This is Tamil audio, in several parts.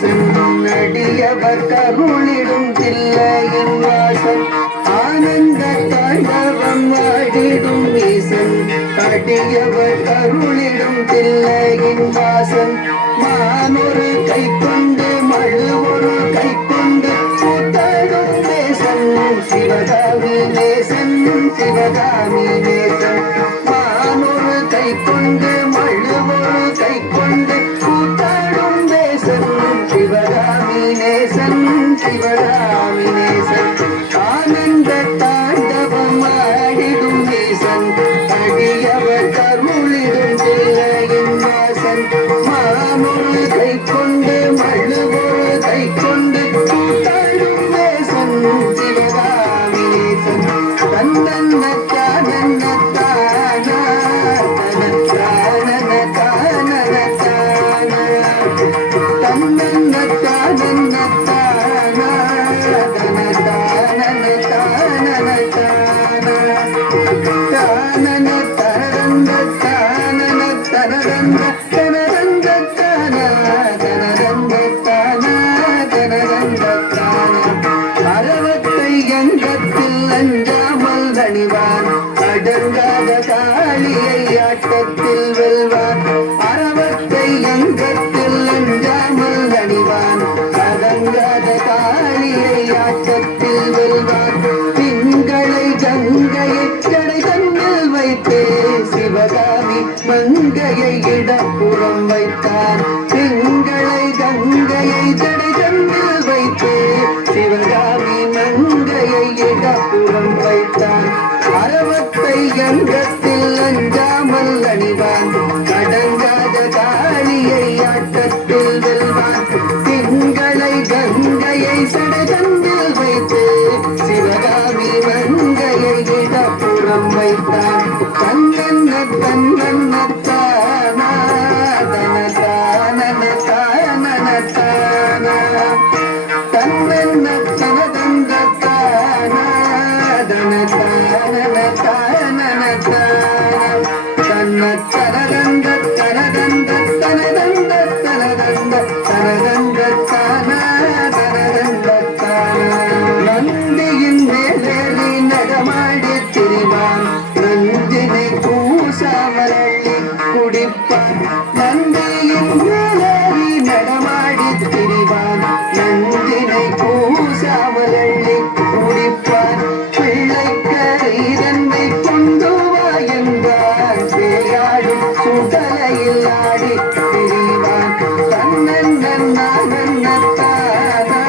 நேசன் அடியவர் கருளிடும் தில்லையின் வாசன் ஆனந்த தாண்டவம் ஆடிடும் ஈசன் அடியவர் கருளிடும் தில்லையின் வாசன் மானொரு கை கொண்டு மழுவொரு கை கொண்டு கூத்தாடும் நேசன் சிவகாமி நேசன் சிவகாமி நேசன் மானொரு கை கொண்டு மழுவொரு கை கொண்டு கூத்தாடும் நேசன் சிவகாமி நேசன் சிவகாமி நேசன் ஆனந்த தாண்டவம் ஆடிடும் நேசன் அடியவர் கருளிடும் தில்லையின் வாசன் மானொரு கை கொண்டு மழுவொரு கை கொண்டு கூத்தாடும் நேசன் சிவகாமி நேசன் தன்னன்ன தானன்ன தானா தனத்தானன தானன தானா தன்னன்ன தானன்ன தானா தனத்தானன தானன தானா தானன தரந்த தானன தரந்த தனரந்த தானா தனரந்த தானா தனரந்த தானா அறவத்தை எங்கத்தில் அஞ்சாமல் அணிவான் அடங்காத காளியை ஆட்டத்தில் வெல்வான் அறவத்தை எங்கத்தில் அஞ்சாமல் அணிவான் அடங்காத காளியை ஆட்டத்தில் வெல்வான் திங்களை கங்கையை கடை தன்னில் வைத்தே சிவகாமி மங்கையை இடப்புறம் வைத்தான் திங்களை கங்கையை தடை தன்னில் வைத்தே சிவகாமி மங்கையை இடப்புறம் வைத்தான் அறவத்தை அங்கத்தில் அஞ்சாமல் அணிவான் அடங்காத காளியை ஆட்டத்தில் வெல்வான் திங்களை கங்கையை சடகந்தில் வைத்து சிவகாமி மங்கையை இடப்புறம் வைத்தான் தன்னன்ன தன்னன்ன தானா தன தானன தானன தானா தன்னன்ன தனதந்த தானா தன தானன தானன தானா தன்ன தனதந்த தனதந்த தனதந்த தனதந்த தனதந்த தானா தனதந்த தானா நந்தியின் மேலேறி நடமாடி திரிவான் நந்தினை பூசாமரள்ளி குடிப்பான் நந்தியின் மேலேறி நடமாடி திரிவான் நந்தினை பூசாமரள்ளி குடிப்பான் பிள்ளைக்கரை கொண்டு வா என்றான் பேயாடும் சுடலையில் ஆடி திரிவான் தன்னன்ன நானன்ன தானா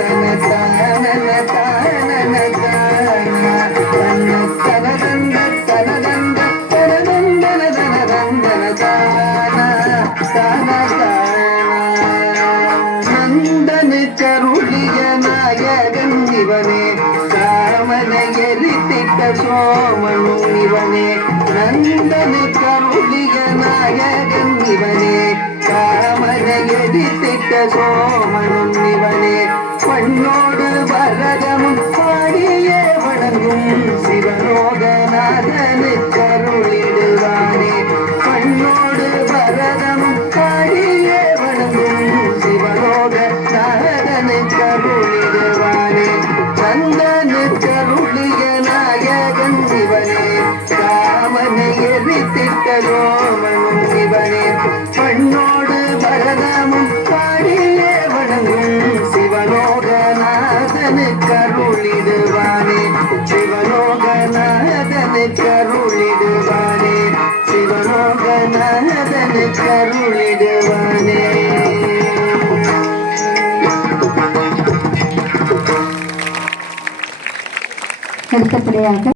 தன தானன தானன தானா தன்ன தனதந்த தனதந்த தனதந்தன தனதந்தன தானா தானா தானா நந்தனு கருளிய நாயகன் இவனே காமனை எரித்திட்ட சோமனும் இவனே நந்தனு கருளிய நாயகன் இவனே காமனை எரித்திட்ட சோமனும் இவனே பண்ணோடு வரதமும் பாடியே வணங்கும் சிவலோகநாதனு கருளிடுவானே பண்ணோடு வரதமும் பாடியே வணங்கும் சிவலோகநாதனு கருளிடுவானே சந்தனு கருளிய நாயகன் இவனே காமனை எரித்திட்ட சோமனும் இவனே பண்ணோடு வரதமும் பாடியே வணங்கும் சிவலோகநாதனு கருளிடுவானே சிவலோகநாதனு கருளிடுவானே சிவலோகநாதனு கருளிடுவானே அடுத்தபடியாக